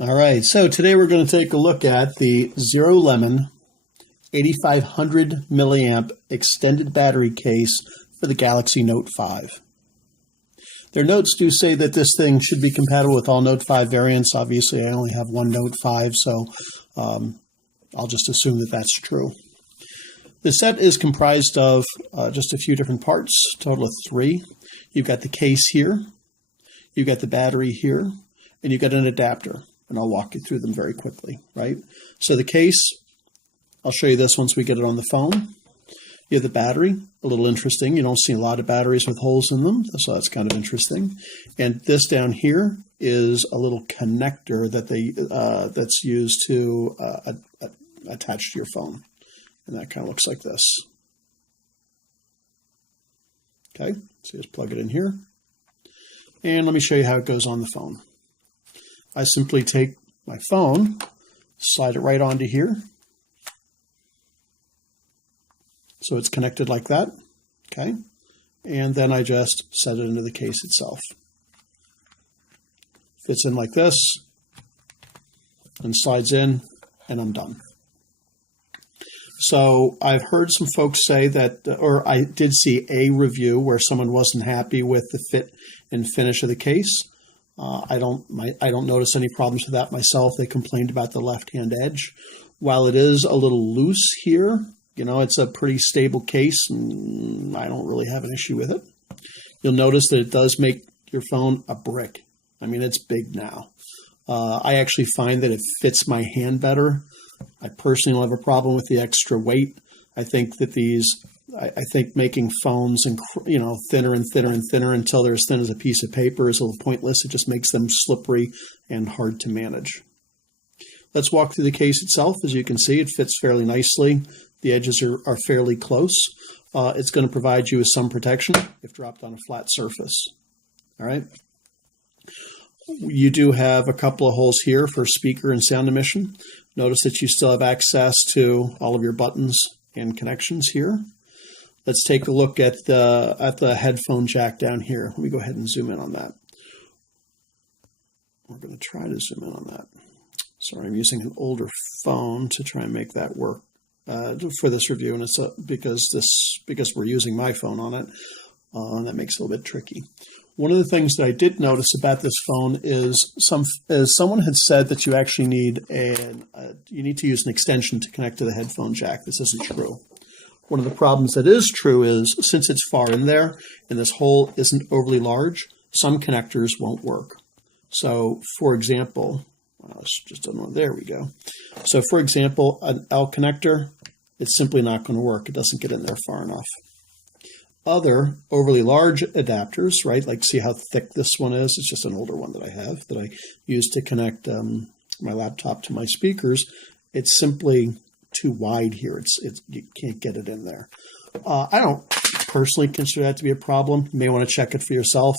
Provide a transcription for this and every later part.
All right, so today we're going to take a look at the ZeroLemon 8500 milliamp extended battery case for the Galaxy Note 5. Their notes do say that this thing should be compatible with all Note 5 variants. Obviously, I only have one Note 5, so I'll just assume that that's true. The set is comprised of just a few different parts, a total of 3. You've got the case here, you've got the battery here, and you've got an adapter. And I'll walk you through them very quickly, right? So the case, I'll show you this once we get it on the phone. You have the battery, a little interesting. You don't see a lot of batteries with holes in them, so that's kind of interesting. And this down here is a little connector that that's used to attach to your phone. And that kind of looks like this. Okay, so just plug it in here. And let me show you how it goes on the phone. I simply take my phone, slide it right onto here. So it's connected like that, okay? And then I just set it into the case itself. Fits in like this and slides in, and I'm done. So I've heard some folks say that, or I did see a review where someone wasn't happy with the fit and finish of the case. I don't notice any problems with that myself. They complained about the left-hand edge. While it is a little loose here, you know, it's a pretty stable case, and I don't really have an issue with it. You'll notice that it does make your phone a brick. I mean, it's big now. I actually find that it fits my hand better. I personally don't have a problem with the extra weight. I think that I think making phones, thinner and thinner and thinner until they're as thin as a piece of paper is a little pointless. It just makes them slippery and hard to manage. Let's walk through the case itself. As you can see, it fits fairly nicely. The edges are fairly close. It's going to provide you with some protection if dropped on a flat surface. All right. You do have a couple of holes here for speaker and sound emission. Notice that you still have access to all of your buttons and connections here. Let's take a look at the headphone jack down here. Let me go ahead and zoom in on that. We're going to try to zoom in on that. Sorry, I'm using an older phone to try and make that work for this review, and it's because we're using my phone on it, and that makes it a little bit tricky. One of the things that I did notice about this phone is someone had said that you actually need to use an extension to connect to the headphone jack. This isn't true. One of the problems that is true is since it's far in there and this hole isn't overly large, some connectors won't work. So, for example, there we go. So, for example, an L connector, it's simply not going to work. It doesn't get in there far enough. Other overly large adapters, right? Like see how thick this one is? It's just an older one that I have that I use to connect my laptop to my speakers. It's simply too wide here. You can't get it in there. I don't personally consider that to be a problem. You may want to check it for yourself.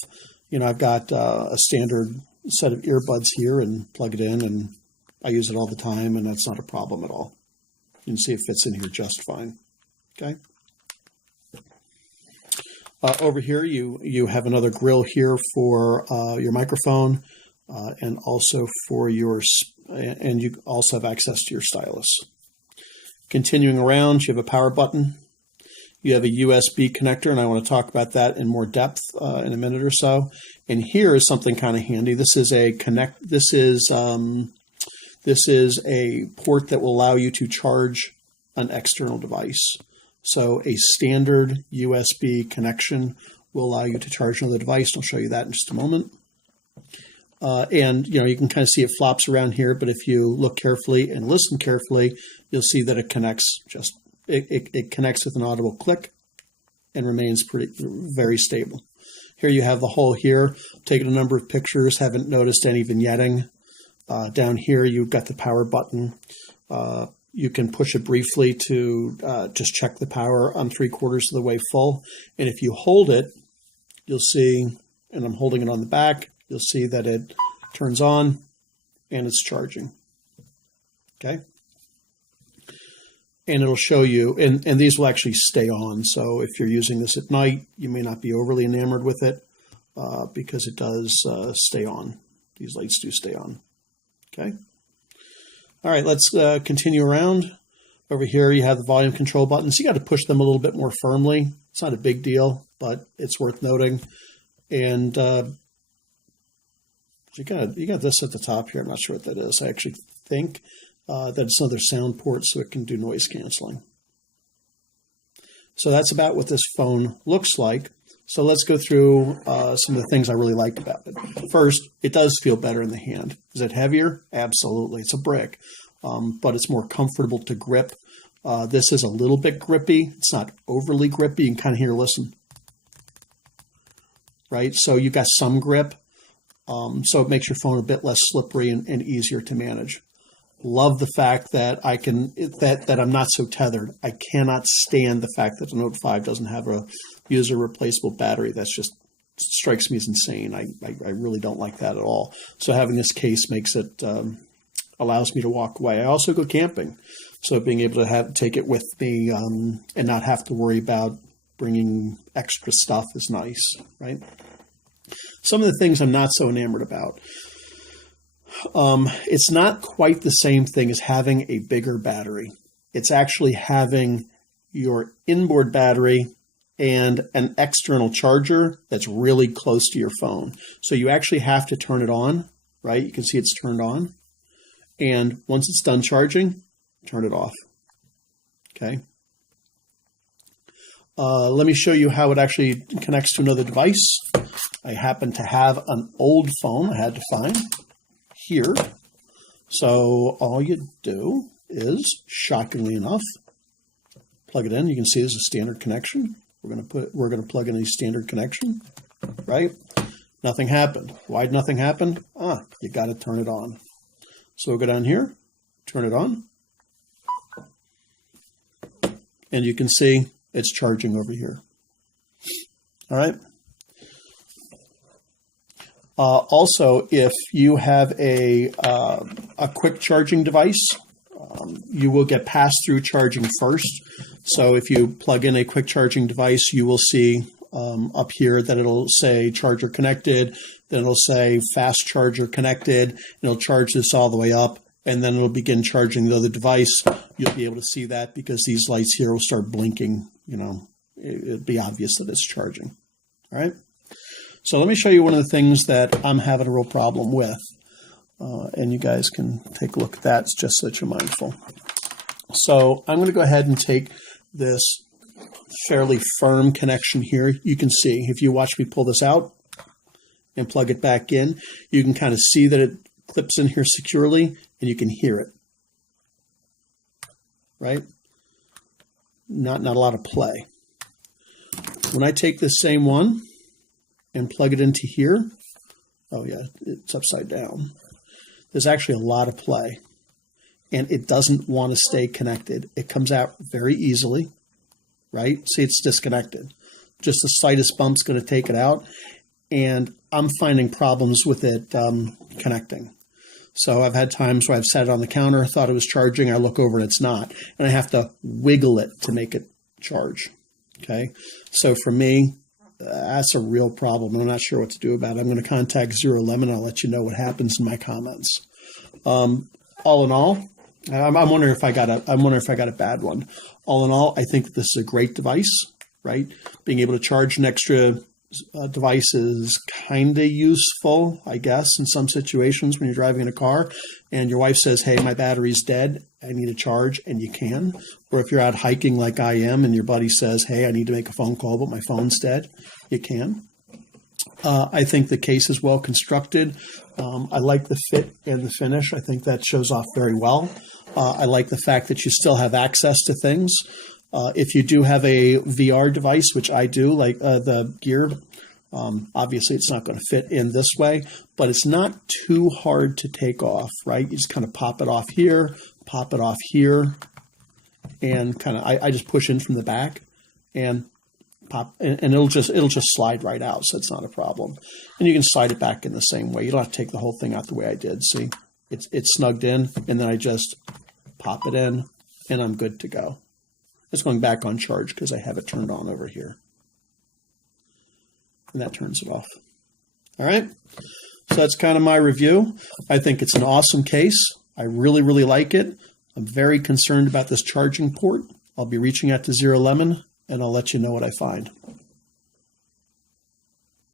You know, I've got a standard set of earbuds here and plug it in, and I use it all the time, and that's not a problem at all. You can see it fits in here just fine. Okay. Over here, you have another grill here for your microphone, and also for and you also have access to your stylus. Continuing around, you have a power button. You have a USB connector, and I want to talk about that in more depth in a minute or so. And here is something kind of handy. This is a port that will allow you to charge an external device. So a standard USB connection will allow you to charge another device. I'll show you that in just a moment. And you can kind of see it flops around here, but if you look carefully and listen carefully, you'll see that it connects it connects with an audible click and remains very stable. Here you have the hole here. Taken a number of pictures, haven't noticed any vignetting. Down here you've got the power button. You can push it briefly to just check the power. I'm 3/4 of the way full. And if you hold it, you'll see, and I'm holding it on the back, you'll see that it turns on and it's charging. Okay. And it'll show you, and these will actually stay on. So if you're using this at night, you may not be overly enamored with it because it does stay on. These lights do stay on. Okay. All right, let's continue around. Over here, you have the volume control buttons. You got to push them a little bit more firmly. It's not a big deal, but it's worth noting. And you got this at the top here. I'm not sure what that is. I actually think that it's another sound port, so it can do noise canceling. So that's about what this phone looks like. So let's go through some of the things I really like about it. First, it does feel better in the hand. Is it heavier? Absolutely. It's a brick, but it's more comfortable to grip. This is a little bit grippy. It's not overly grippy. You can kind of hear, listen. Right? So you've got some grip. So it makes your phone a bit less slippery and easier to manage. Love the fact that I can that I'm not so tethered. I cannot stand the fact that the Note 5 doesn't have a user replaceable battery. That's just strikes me as insane. I really don't like that at all. So having this case makes it allows me to walk away. I also go camping, so being able to take it with me and not have to worry about bringing extra stuff is nice, right? Some of the things I'm not so enamored about. It's not quite the same thing as having a bigger battery. It's actually having your inboard battery and an external charger that's really close to your phone. So you actually have to turn it on, right? You can see it's turned on. And once it's done charging, turn it off. Okay. Let me show you how it actually connects to another device. I happen to have an old phone I had to find here. So all you do is, shockingly enough, plug it in. You can see there's a standard connection. We're going to plug in a standard connection, right? Nothing happened. Why'd nothing happen? You got to turn it on. So we'll go down here, turn it on, and you can see it's charging over here. All right. Also, if you have a quick charging device, you will get pass-through charging first. So if you plug in a quick charging device, you will see up here that it'll say charger connected, then it'll say fast charger connected, and it'll charge this all the way up, and then it'll begin charging the other device. You'll be able to see that because these lights here will start blinking. You know, it'll be obvious that it's charging. All right. So let me show you one of the things that I'm having a real problem with. And you guys can take a look at that just so that you're mindful. So I'm going to go ahead and take this fairly firm connection here. You can see, if you watch me pull this out and plug it back in, you can kind of see that it clips in here securely, and you can hear it. Right? Not a lot of play. When I take this same one and plug it into here, oh yeah, it's upside down. There's actually a lot of play, and it doesn't want to stay connected. It comes out very easily, right? See, it's disconnected. Just the slightest bump's going to take it out, and I'm finding problems with it connecting. So I've had times where I've set it on the counter, thought it was charging, I look over and it's not, and I have to wiggle it to make it charge, okay? So for me, that's a real problem, and I'm not sure what to do about it. I'm going to contact ZeroLemon. I'll let you know what happens in my comments. All in all, I'm wondering if I got a bad one. All in all, I think that this is a great device, right? Being able to charge an extra device is kind of useful, I guess, in some situations when you're driving in a car and your wife says, hey, my battery's dead, I need a charge, and you can. Or if you're out hiking like I am and your buddy says, hey, I need to make a phone call, but my phone's dead, you can. I think the case is well constructed. I like the fit and the finish. I think that shows off very well. I like the fact that you still have access to things. If you do have a VR device, which I do, like the Gear, obviously it's not going to fit in this way, but it's not too hard to take off, right? You just kind of pop it off here, and kind of I just push in from the back and pop, and it'll just slide right out, so it's not a problem. And you can slide it back in the same way. You don't have to take the whole thing out the way I did. See, it's snugged in, and then I just pop it in, and I'm good to go. It's going back on charge because I have it turned on over here. And that turns it off. All right. So that's kind of my review. I think it's an awesome case. I really, really like it. I'm very concerned about this charging port. I'll be reaching out to ZeroLemon, and I'll let you know what I find.